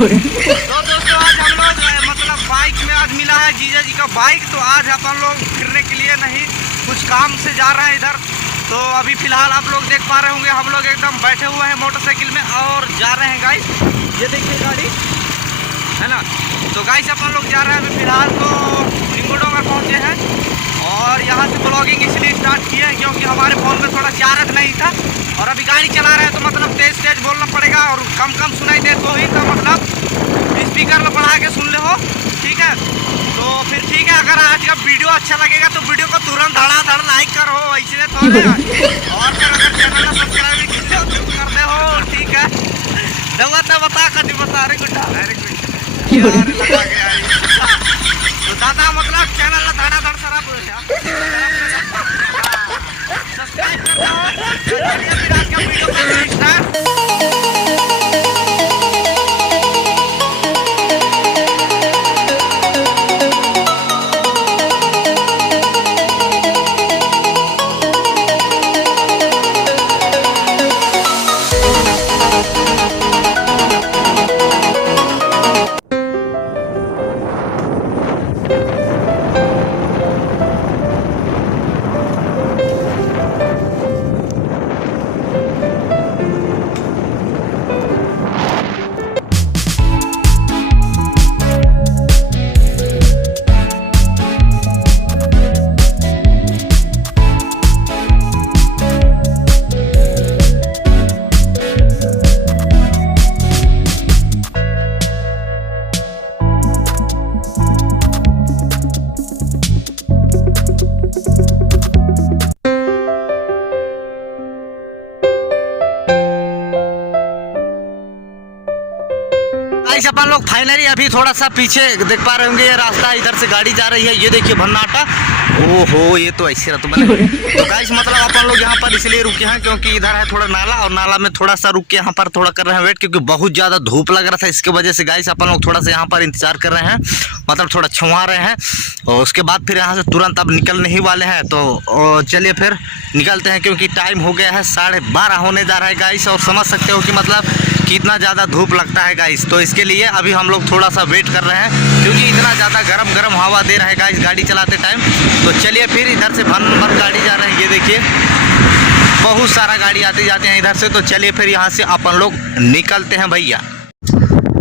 तो दोस्तों आज हम लोग मतलब बाइक में आज मिला है जीजा जी का बाइक। तो आज अपन लोग फिरने के लिए नहीं, कुछ काम से जा रहे हैं इधर। तो अभी फिलहाल आप लोग देख पा रहे होंगे हम लोग एकदम बैठे हुए हैं मोटरसाइकिल में और जा रहे हैं गाइस। ये देखिए गाड़ी है ना। तो गाइस अपन लोग जा रहे हैं अभी फिलहाल तो निंगोडो में पहुँचे हैं और यहाँ से ब्लॉगिंग इसलिए स्टार्ट किए हैं क्योंकि हमारे फ़ोन में थोड़ा चार्ज नहीं था और अभी गाड़ी चला रहे हैं तो मतलब तेज तेज बोलना पड़ेगा और कम कम सुनाई दे तो ही तो मतलब स्पीकर में बढ़ा के सुन ले हो, ठीक है। तो फिर ठीक है, अगर आज का वीडियो अच्छा लगेगा तो वीडियो को तुरंत धड़ाधड़ लाइक करो, ऐसे थोड़े और फिर अगर चैनल को सब्सक्राइब कर दे हो, ठीक है। बता कभी बता अरे गुड्डा तो दादा मतलब चैनल धड़ाधड़ सारा सब्सक्राइब कर दो। आज का वीडियो स्टार्ट। अपन लोग फाइनली अभी थोड़ा सा पीछे देख पा रहे होंगे, ये रास्ता इधर से गाड़ी जा रही है, ये देखिए भन्नाटा। ओहो ये तो ऐसे तो बने। तो गाइस मतलब अपन लोग यहाँ पर इसलिए रुके हैं क्योंकि इधर है थोड़ा नाला और नाला में थोड़ा सा रुक के यहाँ पर थोड़ा कर रहे हैं वेट क्योंकि बहुत ज़्यादा धूप लग रहा था। इसके वजह से गाइस अपन लोग थोड़ा सा यहाँ पर इंतजार कर रहे हैं, मतलब थोड़ा छुआ रहे हैं और उसके बाद फिर यहाँ से तुरंत अब निकलने ही वाले हैं। तो चलिए फिर निकलते हैं क्योंकि टाइम हो गया है 12:30 होने जा रहा है गाइस और समझ सकते हो कि मतलब कितना ज़्यादा धूप लगता है गाइस। तो इसके लिए अभी हम लोग थोड़ा सा वेट कर रहे हैं क्योंकि इतना ज़्यादा गरम गरम हवा दे रहा है गाइस गाड़ी चलाते टाइम। तो चलिए फिर इधर से भर भर गाड़ी जा रहे हैं, ये देखिए बहुत सारा गाड़ी आते जाते हैं इधर से। तो चलिए फिर यहाँ से अपन लोग निकलते हैं भैया।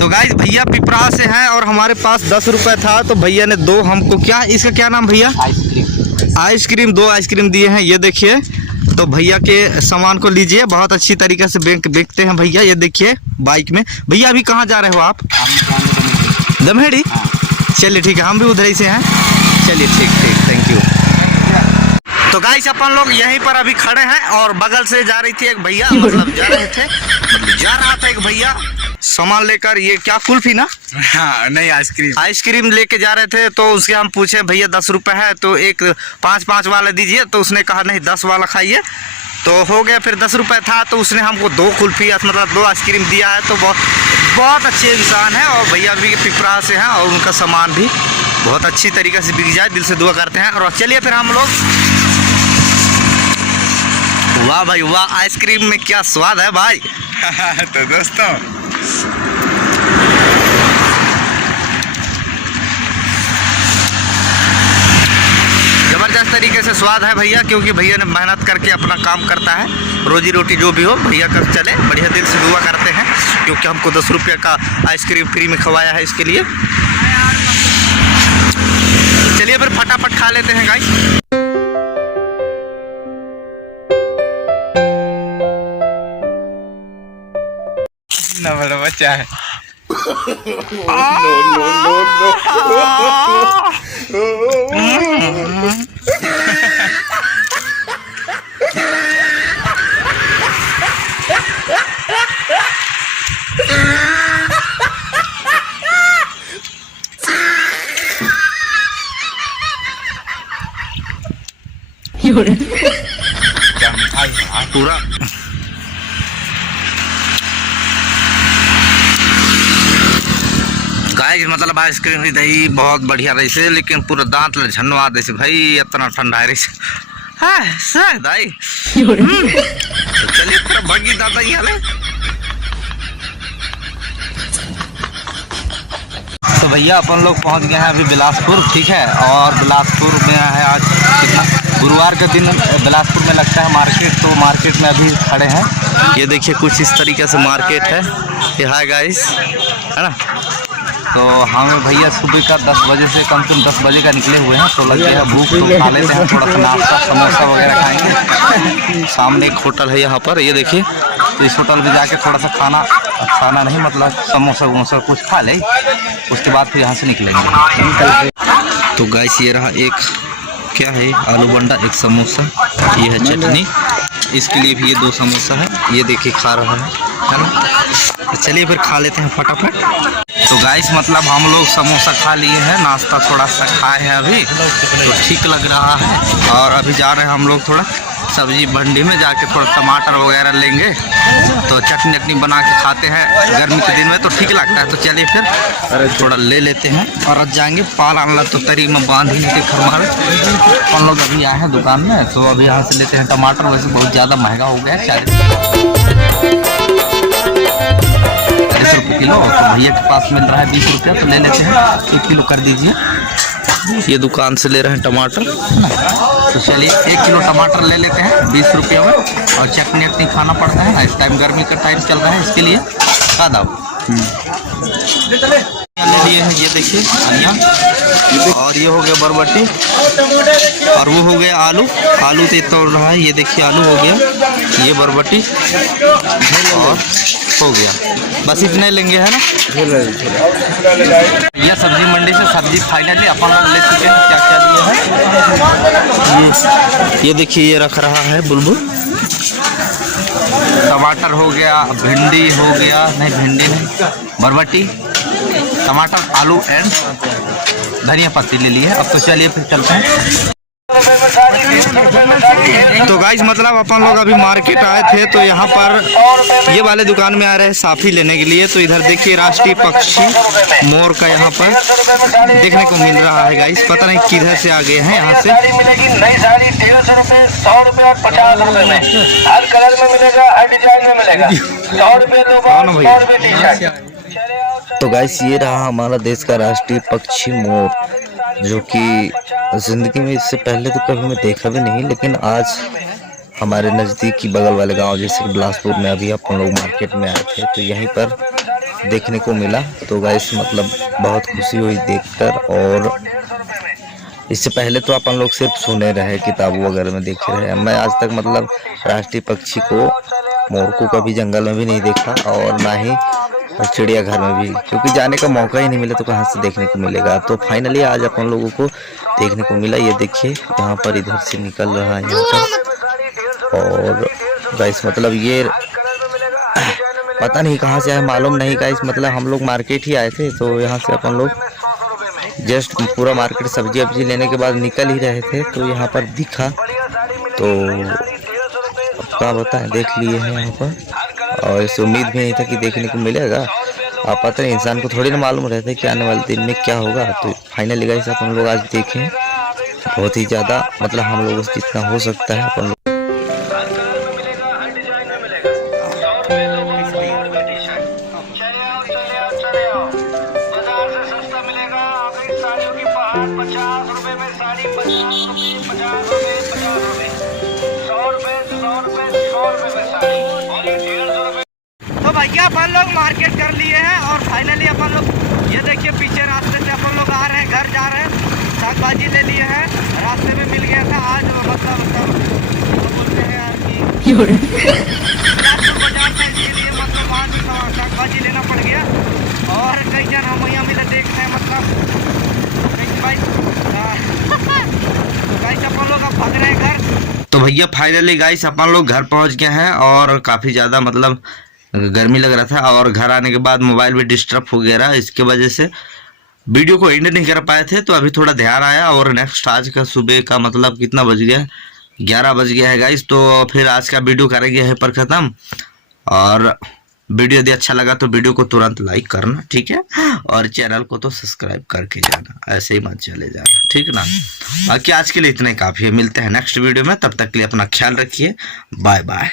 तो गाइस भैया पिपरा से हैं और हमारे पास 10 रुपये था तो भैया ने दो हमको क्या इसका क्या नाम भैया आइसक्रीम 2 आइसक्रीम दिए हैं, ये देखिए। तो भैया के सामान को लीजिए, बहुत अच्छी तरीके से बेचते हैं भैया। ये देखिए बाइक में। भैया अभी कहाँ जा रहे हो आप? दमहेड़ी। चलिए ठीक है, हम भी उधर ही से हैं। चलिए ठीक थैंक यू। तो गाइस अपन लोग यहीं पर अभी खड़े हैं और बगल से जा रही थी एक भैया, मतलब जा रहा था एक भैया सामान लेकर। ये क्या कुल्फी ना? हाँ, नहीं आइसक्रीम लेके जा रहे थे। तो उसके हम पूछे भैया 10 रुपये है तो एक 5 वाला दीजिए। तो उसने कहा नहीं 10 वाला खाइए। तो हो गया फिर 10 रुपये था तो उसने हमको 2 कुल्फी मतलब 2 आइसक्रीम दिया है। तो बहुत अच्छे इंसान है और भैया भी पिपरा से हैं और उनका सामान भी बहुत अच्छी तरीके से बिक जाए, दिल से दुआ करते हैं। और चलिए फिर हम लोग, वाह भाई वाह, आइसक्रीम में क्या स्वाद है भाई। तो दोस्तों जबरदस्त तरीके से स्वाद है भैया क्योंकि भैया ने मेहनत करके अपना काम करता है, रोजी रोटी जो भी हो भैया कर चले, बढ़िया दिल से दुआ करते हैं क्योंकि हमको 10 रुपये का आइसक्रीम फ्री में खवाया है इसके लिए। चलिए फिर फटाफट खा लेते हैं गाइस। ना बड़ा बच्चा है। पूरा गाइस मतलब आइसक्रीम दही बहुत बढ़िया रही से, लेकिन पूरा दांत ले झनवा दे से भाई, इतना ठंडा है रही हाँ सर दाई। तो चलिए पूरा भगी दादा ये हाले भैया अपन लोग पहुंच गए हैं अभी बिलासपुर, ठीक है। और बिलासपुर में है आज कितना गुरुवार का दिन बिलासपुर में लगता है मार्केट, तो मार्केट में अभी खड़े हैं। ये देखिए कुछ इस तरीके से मार्केट है, ये हाय गाइस, है ना। तो हमें भैया सुबह का 10 बजे से कम से कम 10 बजे का निकले हुए हैं, तो लगे है भूख, तो खा लेते हैं थोड़ा सा नाश्ता, समोसा वगैरह खाएंगे। सामने एक होटल है यहाँ पर, ये देखिए। तो इस होटल में जाके थोड़ा सा खाना नहीं मतलब समोसा वमोसा कुछ खा ले, उसके बाद फिर यहाँ से निकलेंगे। तो गाइस ये रहा एक क्या है, आलू बंडा, एक समोसा, ये है चटनी, इसके लिए भी ये 2 समोसा है, ये देखिए खा रहा है ना। तो चलिए फिर खा लेते हैं फटाफट। तो गाइस मतलब हम लोग समोसा खा लिए हैं, नाश्ता थोड़ा सा खाए हैं अभी, तो ठीक लग रहा है। और अभी जा रहे हैं हम लोग थोड़ा सब्जी मंडी में जाके थोड़ा टमाटर वगैरह लेंगे, तो चटनी वटनी बना के खाते हैं गर्मी के दिन में, तो ठीक लगता है। तो चलिए फिर थोड़ा ले लेते हैं और अब जाएंगे। पाल आना तो तरी में बांध ही लेते खरमार। हम लोग अभी आए हैं दुकान में, तो अभी यहाँ से लेते हैं टमाटर। वैसे बहुत ज़्यादा महंगा हो गया है, 40 रुपये किलो, तो भैया के पास मिल रहा है 20 रुपया, तो ले लेते हैं, 1 किलो कर दीजिए। ये दुकान से ले रहे हैं टमाटर, तो चलिए 1 किलो टमाटर ले लेते हैं 20 रुपये में। और चटनी वटनी खाना पड़ता है ना, इस टाइम गर्मी का टाइम चल रहा है, इसके लिए का दाव ले लिए हैं। ये देखिए धनिया, और ये हो गया बरबटी, और वो हो गया आलू। आलू तो तोड़ रहा है, ये देखिए आलू हो गया, ये बरबटी और हो गया, बस इतने लेंगे है ना। यह सब्जी मंडी से सब्जी फाइनली अपन लोग ले चुके हैं। क्या क्या लिए हैं, ये देखिए, ये रख रहा है बुलबुल। टमाटर हो गया, भिंडी हो गया, नहीं भिंडी नहीं, बरबटी, टमाटर, आलू एंड धनिया पत्ती ले लिए। अब तो चलिए फिर चलते हैं। तो गाइस मतलब अपन लोग अभी मार्केट आए थे, तो यहाँ पर ये वाले दुकान में आ रहे हैं साफी लेने के लिए। तो इधर देखिए राष्ट्रीय पक्षी मोर का यहाँ पर देखने को मिल रहा है गाइस, पता नहीं किधर से आ गए हैं यहाँ से। नई साड़ी 150 रुपए, 100 रुपए और 50 रुपए में, हर कलर में मिलेगा, हर डिजाइन में मिलेगा। 100 रुपए लोग, 100 रुपए टी शर्ट। तो गाइस ये रहा हमारा देश का राष्ट्रीय पक्षी मोर, जो कि ज़िंदगी में इससे पहले तो कभी मैं देखा भी नहीं, लेकिन आज हमारे नज़दीकी बगल वाले गांव जैसे कि बिलासपुर में अभी अपन लोग मार्केट में आए थे, तो यहीं पर देखने को मिला। तो गाइस मतलब बहुत खुशी हुई देखकर। और इससे पहले तो अपन लोग सिर्फ सुने रहे, किताबों वगैरह में देखे रहे, मैं आज तक मतलब राष्ट्रीय पक्षी को, मोर को कभी जंगल में भी नहीं देखा, और ना ही चिड़ियाघर में भी, क्योंकि जाने का मौका ही नहीं मिला, तो कहाँ से देखने को मिलेगा। तो फाइनली आज अपन लोगों को देखने को मिला। ये देखिए यहाँ पर इधर से निकल रहा है यहाँ पर। और गाइस मतलब ये पता नहीं कहाँ से आया, मालूम नहीं गाइस, मतलब हम लोग मार्केट ही आए थे, तो यहाँ से अपन लोग जस्ट पूरा मार्केट सब्जी वब्जी लेने के बाद निकल ही रहे थे, तो यहाँ पर दिखा, तो अब क्या बताएं, देख लिए हैं यहाँ पर। और इस उम्मीद भी नहीं था कि देखने को मिलेगा। आप पता नहीं, इंसान को थोड़ी ना मालूम रहता है कि आने वाले दिन में क्या होगा। तो फाइनली गाइस अपन लोग आज देखें, बहुत ही ज़्यादा मतलब हम लोगों से जितना हो सकता है अपन लोग तो भैया अपन लोग मार्केट कर लिए हैं, और फाइनली अपन लोग ये देखिए पीछे रास्ते से अपन लोग आ रहे हैं, घर जा रहे हैं। साग भाजी ले लिए हैं, रास्ते में मिल गया था आज, मतलब बोलते हैं यार कि बाजार था, इसके लिए मतलब वहाँ से साग भाजी लेना पड़ गया। और कई जन हम यहाँ मिले देख रहे हैं, मतलब भाई गाइस अपन लोग अब भाग रहे हैं घर। तो भैया फाइनली गाइस अपन लोग घर पहुँच गए हैं, और काफ़ी ज़्यादा मतलब गर्मी लग रहा था, और घर आने के बाद मोबाइल भी डिस्टर्ब हो गया रहा, इसके वजह से वीडियो को एंड नहीं कर पाए थे। तो अभी थोड़ा ध्यान आया, और नेक्स्ट आज का सुबह का मतलब कितना बज गया, 11 बज गया है गाइस। तो फिर आज का वीडियो करेंगे यहीं पर ख़त्म। और वीडियो यदि अच्छा लगा तो वीडियो को तुरंत लाइक करना, ठीक है, और चैनल को तो सब्सक्राइब करके जाना, ऐसे ही मत चले जाना, ठीक ना। बाकी आज के लिए इतना ही काफ़ी है, मिलते हैं नेक्स्ट वीडियो में, तब तक के लिए अपना ख्याल रखिए, बाय बाय।